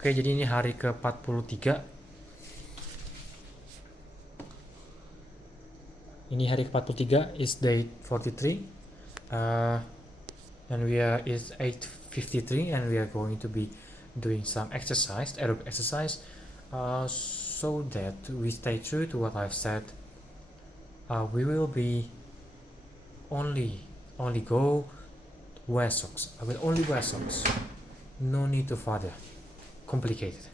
Oke, jadi ini hari ke-43. Ini hari ke-43 is day 43. And we are is 8:53 and we are going to be doing some exercise, aerobic exercise, so that we stay true to what I've said. We will be only go wear socks. I will only wear socks. No need to further complicated.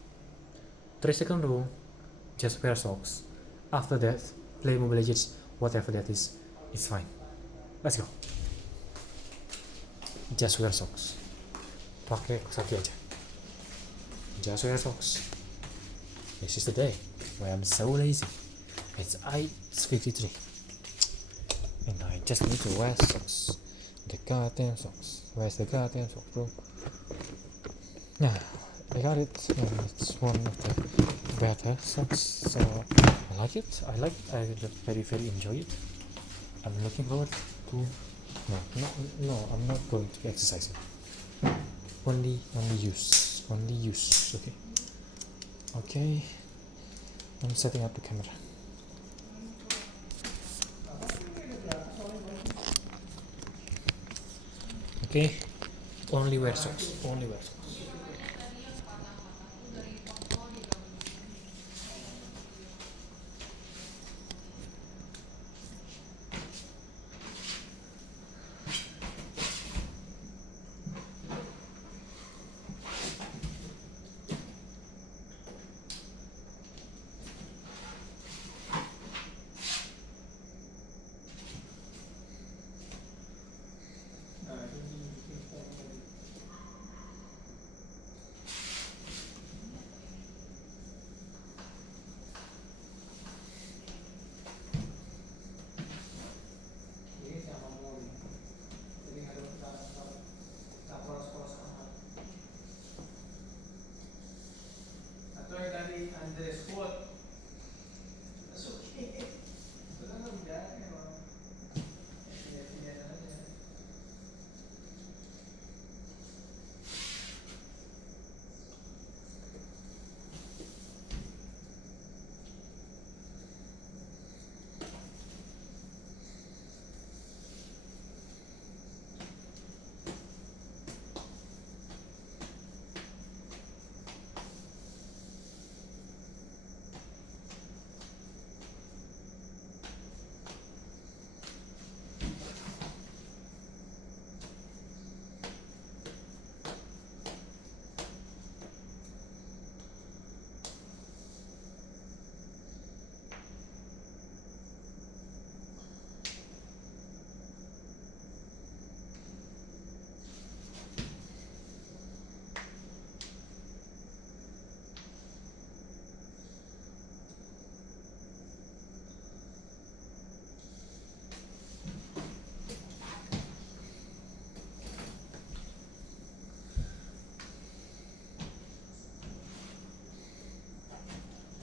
3-second rule, just wear socks. After that, play Mobile Legends, whatever that is, it's fine. Let's go. Just wear socks. Pakai kaos kaki aja. Just wear socks. This is the day where I'm so lazy. It's 8:53 and I just need to wear socks. The goddamn socks. Where's the goddamn socks, bro? Yeah, I got it, and it's one of the better socks, so I like it. I very enjoy it. I'm looking forward to. No, I'm not going to be exercising. Only use. Okay. I'm setting up the camera. Okay, only wear socks.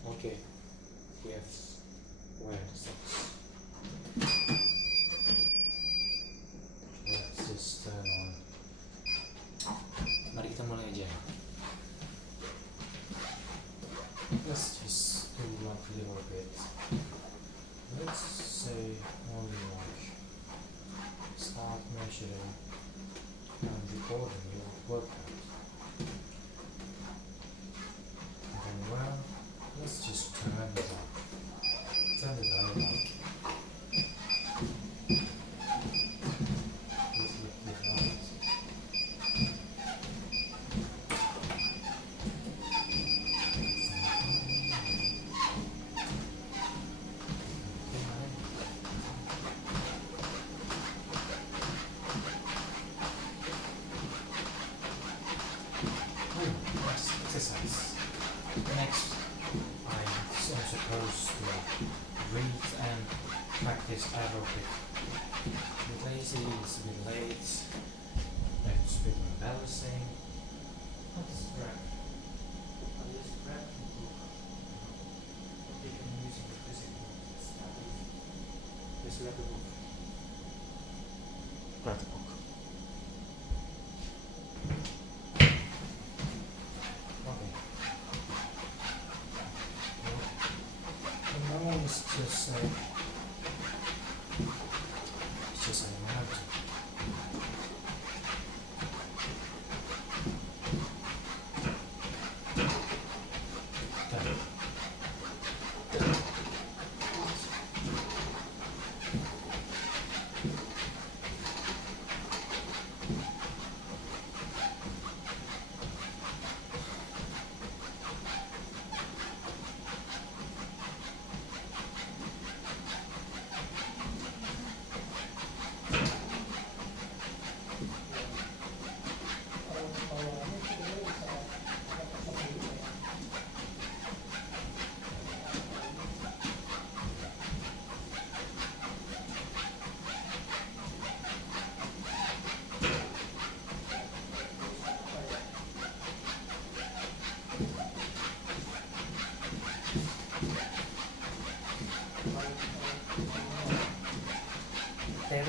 Okay, we have wear the socks. Let's just turn on. Mari kita mulai aja. Let's just do like a little bit. Let's say only like start measuring and recording your workout. And then well, let's just turn it on. Turn it on. Please look behind. Next exercise. Next, I'm supposed to read and practice aerobic. Bit lazy, it's a bit late. It's a bit embarrassing. What is crap? What is crap? What they can use in the physical study. Just let the book. Grab the book. Okay.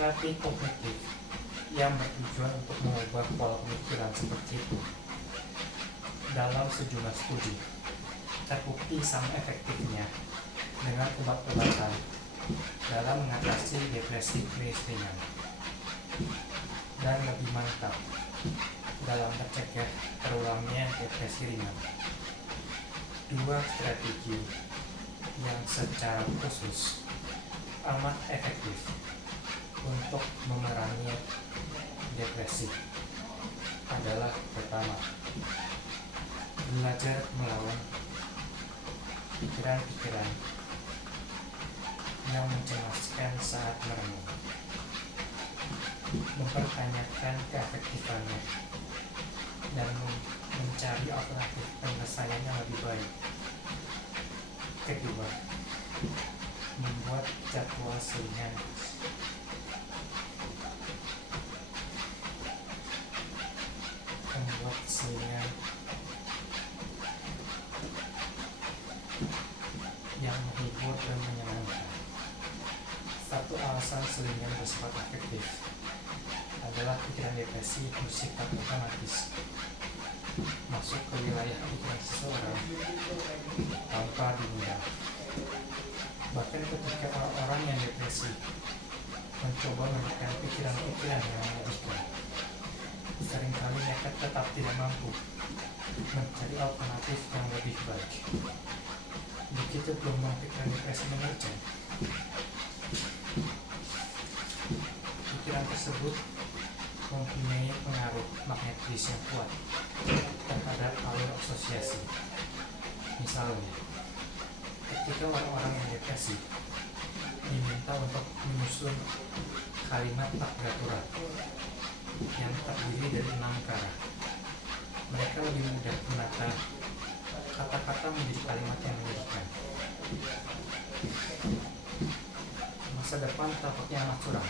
terapi kognitif yang bertujuan untuk mengubah pola pemikiran seperti itu dalam sejumlah studi terbukti sama efektifnya dengan obat-obatan dalam mengatasi depresi klinis ringan dan lebih mantap dalam mencegah terulangnya depresi ringan. Dua strategi yang secara khusus amat efektif untuk memerangi depresi adalah pertama, belajar melawan pikiran-pikiran yang mencemaskan saat merenung, mempertanyakan keefektifannya, dan mencari alternatif penyelesaian yang lebih baik. Kedua, membuat jadwal selingan. Membuat selingan yang menghibur dan menyenangkan. Satu alasan selingan bersifat efektif adalah pikiran depresi bersifat otomatis masuk ke wilayah pikiran seseorang tanpa diundang. Bahkan ketika orang-orang yang depresi mencoba menekan pikiran-pikiran yang menyedihkan, seringkali mereka tetap tidak mampu mencari alternatif yang lebih baik. Begitu gelombang pikiran depresi menerjang, pikiran tersebut mempunyai pengaruh magnetis yang kuat terhadap alur asosiasi. Misalnya, ketika orang-orang yang depresi diminta untuk menyusun kalimat tak beraturan yang terdiri dari 6 kata, mereka lebih mudah menata kata-kata menjadi kalimat yang menyedihkan. Masa depan tampaknya amat suram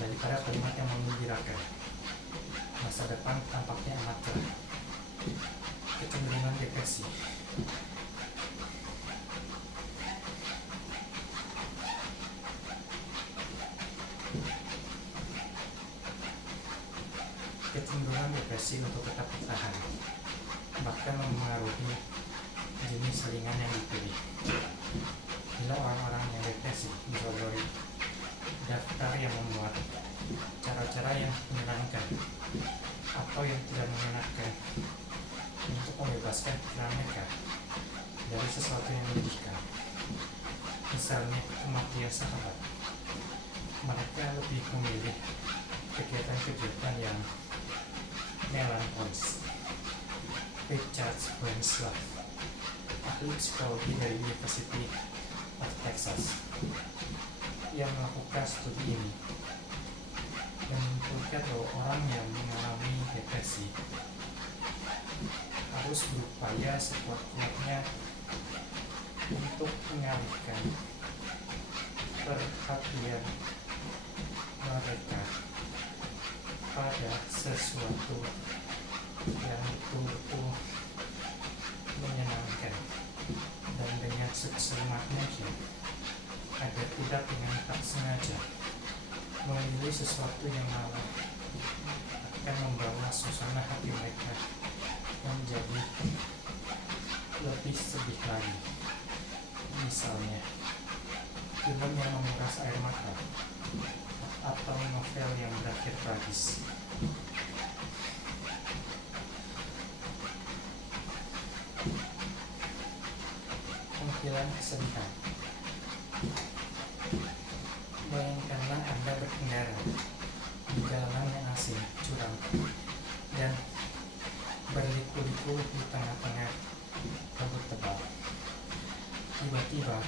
daripada kalimat yang menggembirakan. Masa depan tampaknya amat cerah. Kecenderungan depresi. Kecenderungan depresi untuk tetap bertahan bahkan mempengaruhi jenis selingan yang dipilih. Bila orang-orang yang depresi disodori daftar yang memuat cara-cara yang menyenangkan atau yang tidak menyenangkan untuk membebaskan pikiran mereka dari sesuatu yang menyedihkan, misalnya kematian sahabat, mereka lebih memilih kegiatan-kegiatan yang melankolis. Richard Wenslaw, ahli psikologi dari University of Texas, yang melakukan studi ini dan menunjukkan bahwa orang yang mengalami depresi harus berupaya sekuat-kuatnya untuk mengalihkan perhatian mereka pada sesuatu yang betul-betul menyenangkan dan dengan seserimat mungkin agar tidak dengan tak sengaja memilih sesuatu yang malah akan membawa suasana hati mereka menjadi lebih sedih lagi. Misalnya, film yang menguras air mata atau novel yang berakhir tragis. Penghilang kesedihan. Bayangkanlah Anda berkendara di jalanan yang asing, curam, dan berliku-liku di tengah-tengah kabut tebal. Tiba-tiba,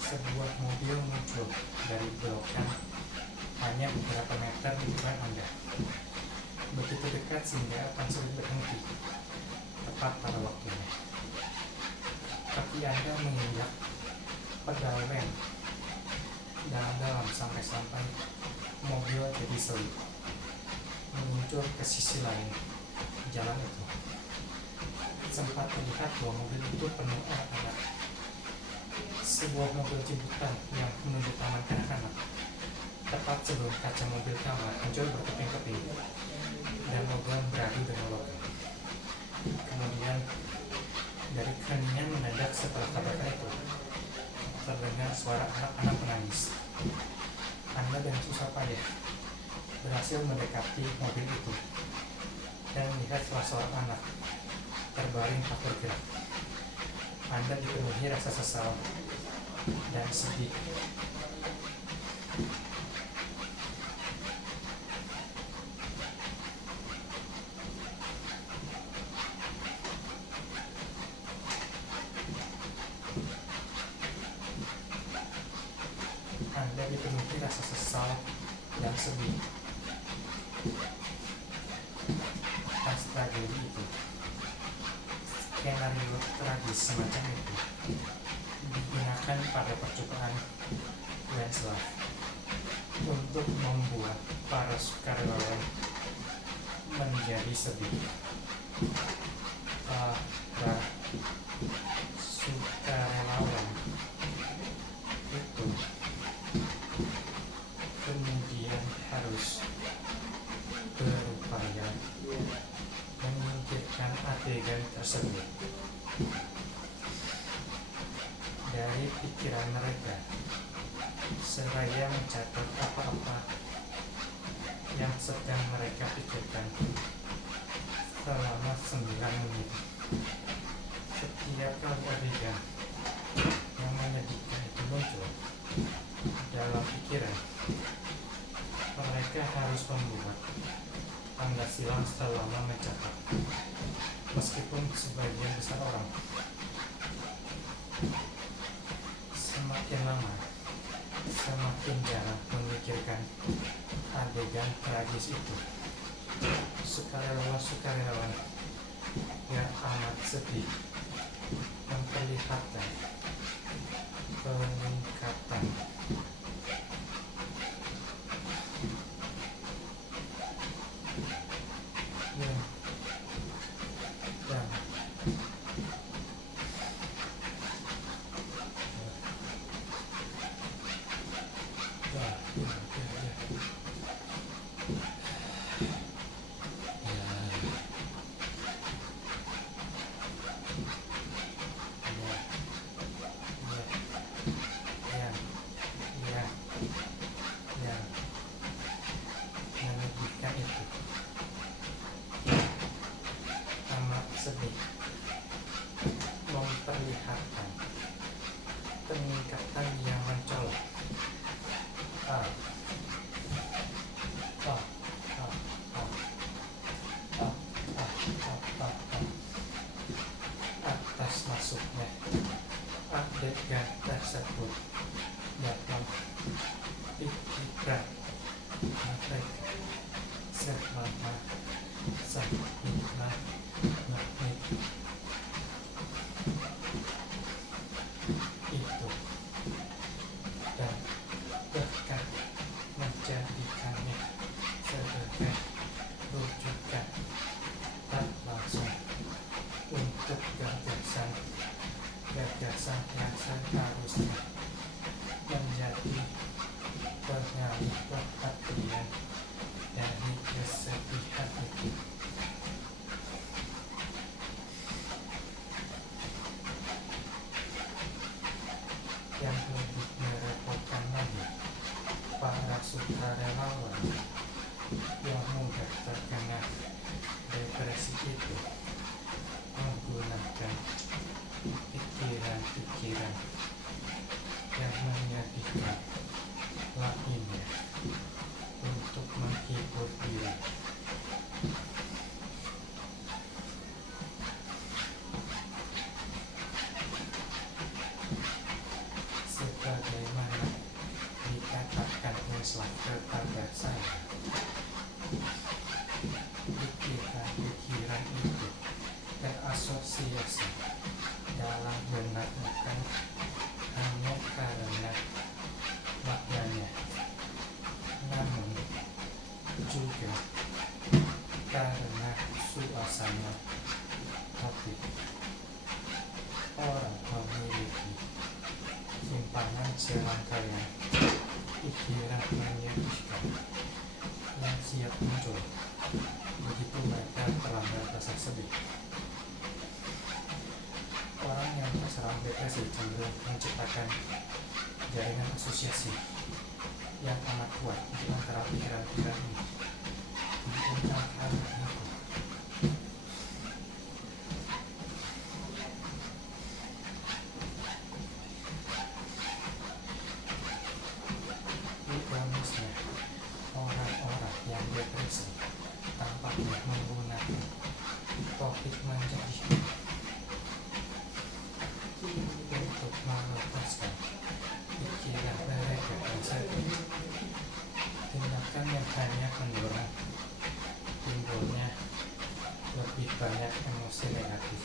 sebuah mobil muncul dari belokan hanya beberapa meter di depan Anda. Begitu dekat sehingga akan sulit berhenti tepat pada waktunya. Kaki Anda menginjak pedal rem dalam-dalam sampai mobil jadi selip meluncur ke sisi lain jalan itu. Sempat terlihat bahwa mobil itu penuh anak-anak. Sebuah mobil jemputan yang menuju taman kanak-kanak Tepat sebelum kaca mobil kamar muncul berkeping-keping dan logam beradu dengan logam. Kemudian dari keheningan mendadak setelah tabrakan itu terdengar suara anak-anak menangis. Anda dengan susah payah berhasil mendekati mobil itu dan melihat salah seorang anak terbaring tak bergerak. Anda dipenuhi rasa sesal dan sedih. Anda dipenuhi rasa sesal dan sedih atas tragedi itu. Skenario tragis semacam itu digunakan pada percobaan Wenslav untuk membuat para sukarelawan menjadi sedih. Para sukarelawan itu kemudian harus berupaya menyingkirkan adegan tersebut dari pikiran mereka, seraya mencatat apa-apa yang sedang mereka pikirkan selama 9 menit. Setiap kali adegan yang menyedihkan itu muncul dalam pikiran, mereka harus membuat tanda silang selama mencatat. Meskipun sebagian besar orang semakin lama semakin jarang memikirkan adegan tragis itu, sukarelawan yang amat sedih memperlihatkan peningkatan menyedihkan itu amat sedih memperlihatkan peningkatan yang mencolok atas masuknya adegan tersebut dalam pikiran mereka selama 9 menit itu, dan bahkan menjadikannya sebagai rujukan tak langsung untuk gagasan yang seharusnya menjadi pengalih perhatian dari kesedihan itu. Yang lebih merepotkan lagi, para sukarelawan yang mudah terkena depresi itu menggunakan pikiran-pikiran yang menyedihkan lainnya untuk menghibur diri. Sebagaimana dikatakan Wenslav kepada saya, pikiran-pikiran itu terasosiasi dalam benak bukan hanya karena maknanya, namun juga karena suasana hati. Orang memiliki simpanan serangkaian pikiran setiap muncul. Begitu mereka terlambat rasa sedih. Orang yang terserang depresi cenderung menciptakan jaringan asosiasi yang amat kuat di antara pikiran-pikiran ini. Ironisnya, orang-orang yang depresi tampaknya menggunakan topik menjadi untuk melepaskan pikiran mereka yang sedih. Tindakan yang hanya mendorong timbulnya lebih banyak emosi negatif.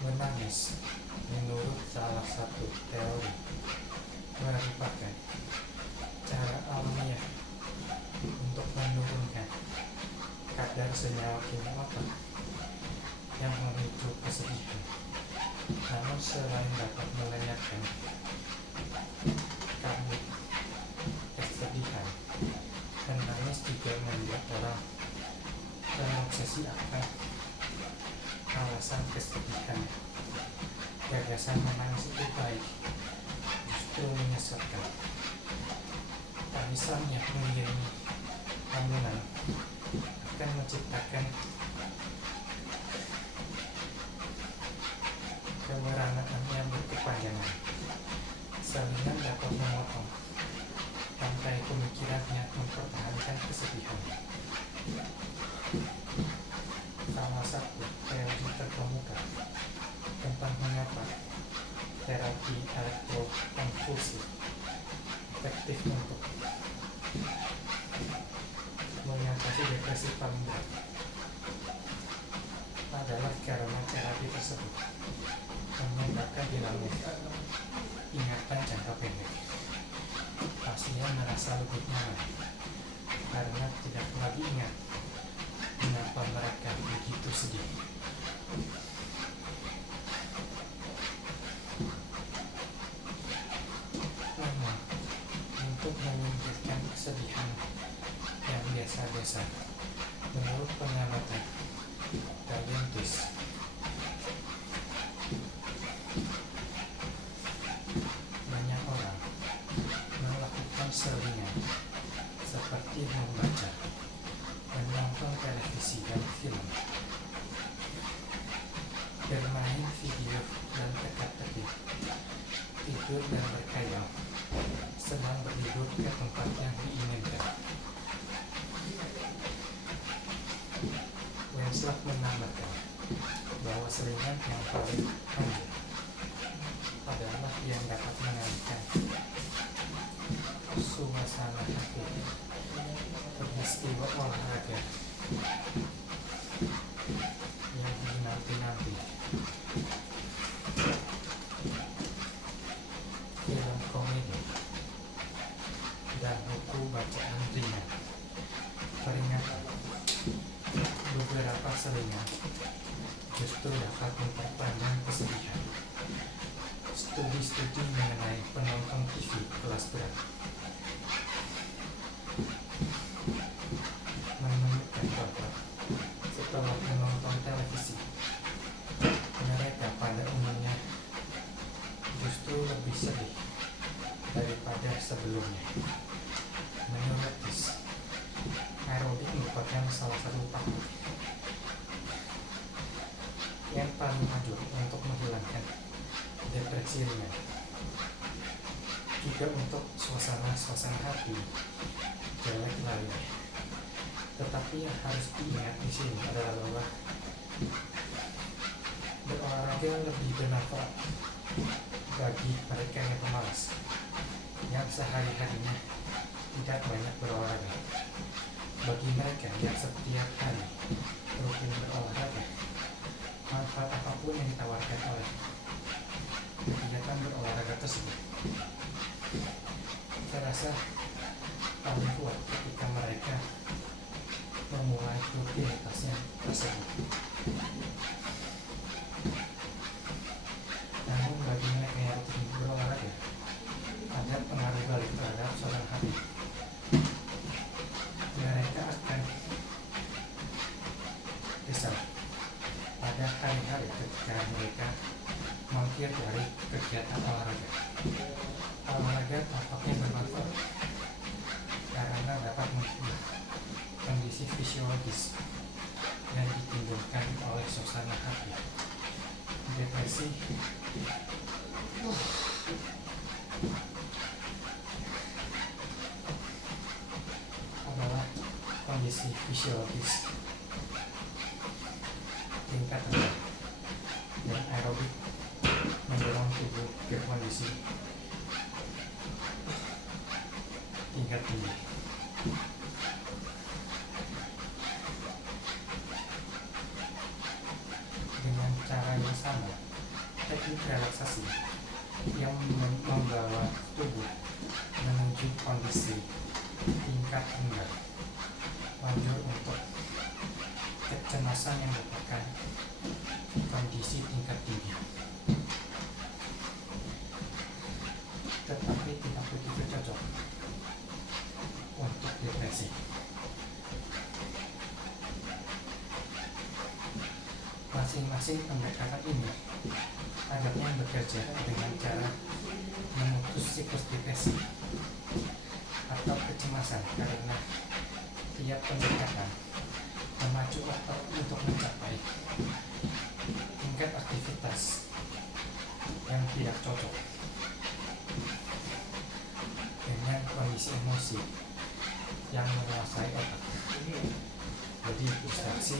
Menangis, menurut salah satu teori, merupakan cara alamiah untuk menurunkan kadar senyawa kimia otak yang memicu kesedihan. Namun selain dapat melenyapkan kabut kesedihan, menangis juga membuat orang terobsesi akan alasan kesedihan. Gagasan menangis itu baik, justru menyesatkan. Tangisan yang mengiringi lamunan akan menciptakan kemerangan yang berkepanjangan. Salinan dapat memotong rantai pemikiran yang mempertahankan kesedihan. Salah satu teori terkemuka tentang mengapa terapi elektrokonvulsif efektif untuk mengatasi depresi paling berat adalah karena terapi tersebut menyebabkan hilangnya ingatan jangka pendek. Pasien merasa lebih nyaman karena tidak lagi ingat mengapa mereka begitu sedih. Namun, untuk menyingkirkan kesedihan yang biasa-biasa, menurut pengamatan Diantis, banyak orang melakukan selingan seperti membaca, menonton televisi dan film, bermain video dan teka-teki, tidur dan berkhayal, senang berlibur ke tempat yang diinginkan. Wenslav menambahkan bahwa selingan yang paling ampuh adalah yang dapat mengalihkan suasana hati peristiwa olahraga yang dinanti-nanti, film komedi, dan buku bacaan ringan. Peringatan, beberapa selingan justru dapat memperpanjang kesedihan. Studi-studi mengenai penonton TV kelas berat menemukan bahwa setelah menonton televisi, mereka pada umumnya justru lebih sedih daripada sebelumnya. Menurut Tis, aerobik merupakan salah satu faktor yang paling manjur untuk menghilangkan depresi ringan. Juga untuk suasana hati jelek lainnya. Tetapi yang harus diingat di sini adalah bahwa berolahraga lebih bermanfaat bagi mereka yang pemalas, yang sehari-harinya tidak banyak berolahraga. Bagi mereka yang setiap hari rutin berolahraga, manfaat apapun yang ditawarkan oleh kegiatan berolahraga tersebut terasa paling kuat ketika mereka memulai rutinitasnya tersebut. Namun bagi mereka yang rutin berolahraga introspeksi adalah kondisi fisiologis tingkat rendah dan aerobik mendorong tubuh ke kondisi tingkat tinggi. Dengan cara yang sama, teknik relaksasi yang membawa tubuh menuju kondisi tingkat rendah lanjut untuk kecemasan yang merupakan kondisi tingkat tinggi, tetapi tidak begitu cocok untuk depresi. Masing-masing pendekatan ini agaknya bekerja dengan cara memutus siklus depresi atau kecemasan karena tiap pendekatan memacu otak untuk mencapai tingkat aktivitas yang tidak cocok dengan kondisi emosi yang menguasai otak. Jadi distraksi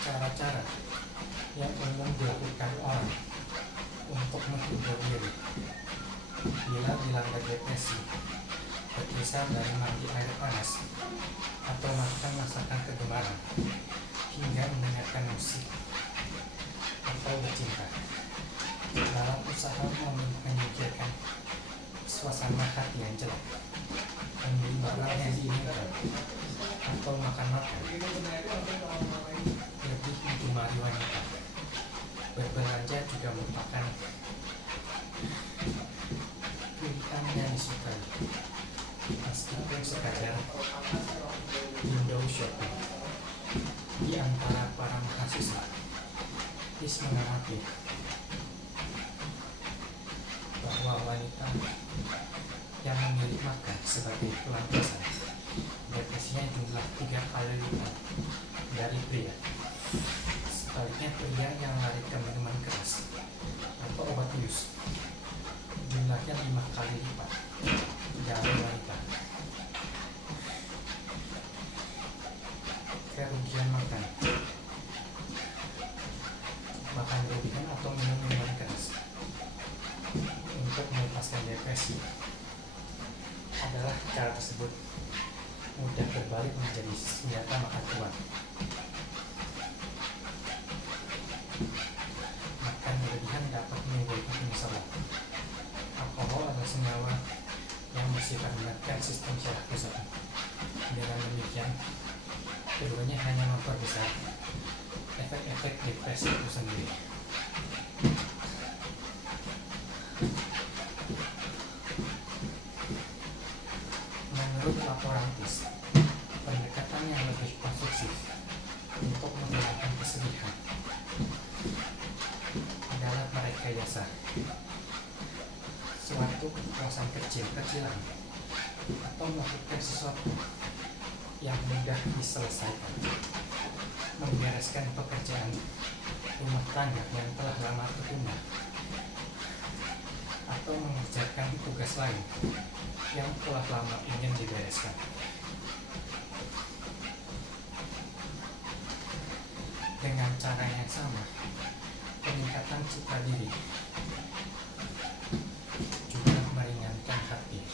cara-cara yang umum dilakukan orang untuk menghibur diri bila dilanda depresi, berkisar dari mandi air panas atau makan masakan kegemaran hingga mendengarkan musik atau bercinta dalam usaha menyingkirkan suasana hati yang jelek, membeli barang yang diinginkan atau makan-makan, lebih digemari wanita. Berbelanja juga merupakan pilihan yang disukai, meskipun sekadar window shopping. Di antara para mahasiswa, Is mengamati bahwa wanita yang memilih makan sebagai pelampiasan depresinya jumlah 3 kali lipat dari pria. Sebaliknya pria yang lari ke minuman keras atau obat bius jumlahnya 5 kali lipat dari wanita. Kerugian makan berlebihan atau minum minuman keras untuk melepaskan depresi adalah cara tersebut mudah berbalik menjadi senjata makan tuan. Makan berlebihan dapat menimbulkan penyesalan. Alkohol adalah senyawa yang bersifat menekan sistem syaraf pusat. Dengan demikian, keduanya hanya memperbesar efek-efek depresi itu sendiri. Menurut laporan TIS, pendekatan yang lebih konstruksif untuk menghilangkan kesedihan adalah merekayasa suatu kepuasan kecil-kecilan atau melakukan sesuatu yang mudah diselesaikan, membereskan pekerjaan rumah tangga yang telah lama tertunda, atau mengerjakan tugas lain yang telah lama ingin dibereskan. Dengan cara yang sama, peningkatan citra diri juga meringankan hati.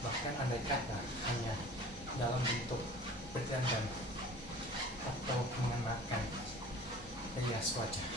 Bahkan andai kata hanya dalam bentuk berdandan atau mengenakan rias wajah.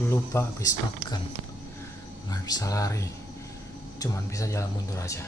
lupa habis makan, nggak bisa lari, cuman bisa jalan mundur aja.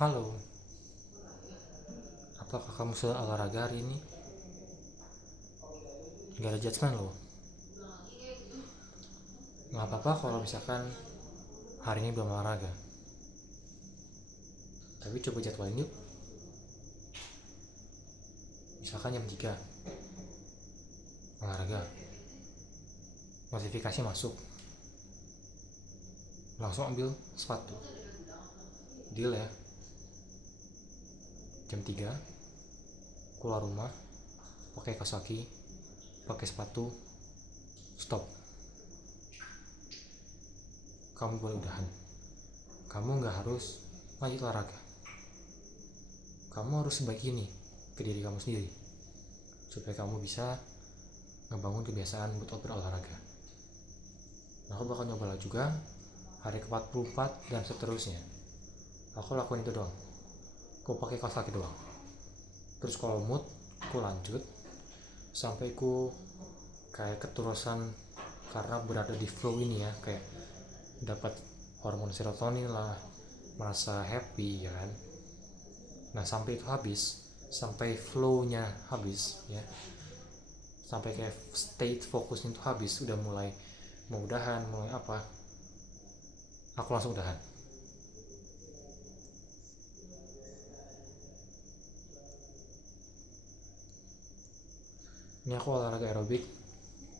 Halo, apakah kamu sudah olahraga hari ini? Gak ada judgement loh. Gak apa-apa kalau misalkan hari ini belum olahraga. Tapi coba jadwalin yuk. Misalkan jam 3 olahraga, notifikasi masuk, langsung ambil sepatu. Deal ya. Jam 3 keluar rumah, pakai kaos kaki, pakai sepatu, stop. Kamu boleh udahan. Kamu gak harus lanjut olahraga. Kamu harus sebaik ini ke diri kamu sendiri, supaya kamu bisa ngebangun kebiasaan buat berolahraga. Nah, aku bakal nyoba juga hari ke-44 dan seterusnya. Aku lakuin itu doang. Aku pakai kaos kaki doang. Terus kalau mood, aku lanjut sampai aku kayak keterusan, karena berada di flow ini ya, kayak dapat hormon serotonin lah, merasa happy ya kan. Nah sampai itu habis, sampai flow-nya habis ya, sampai kayak state fokusnya itu habis, udah mulai mau udahan, mulai apa, aku langsung udahan. Ini aku olahraga aerobik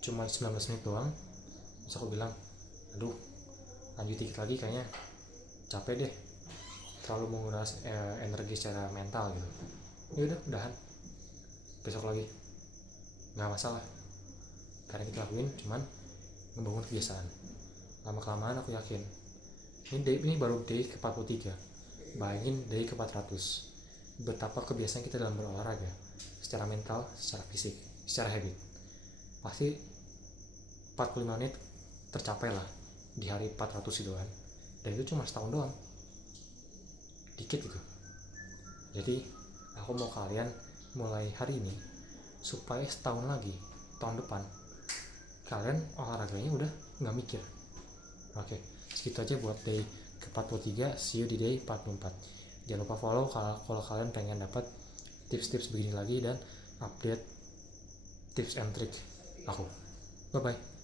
cuma 19 menit doang, terus aku bilang aduh lanjut dikit lagi kayaknya capek deh, terlalu menguras energi secara mental gitu. Ya udah udahan, besok lagi, nggak masalah, karena kita lakuin cuman membangun kebiasaan. Lama kelamaan aku yakin ini baru day ke 43, bayangin day ke 400, betapa kebiasaan kita dalam berolahraga secara mental, secara fisik, secara habit. Pasti 45 menit tercapai lah di hari 400 itu kan, dan itu cuma setahun doang, dikit gitu. Jadi aku mau kalian mulai hari ini supaya setahun lagi, tahun depan, kalian olahraganya udah nggak mikir. Oke, segitu aja buat day ke 43. See you di day 44. Jangan lupa follow kalau kalian pengen dapat tips-tips begini lagi dan update tips and trick aku. Bye bye.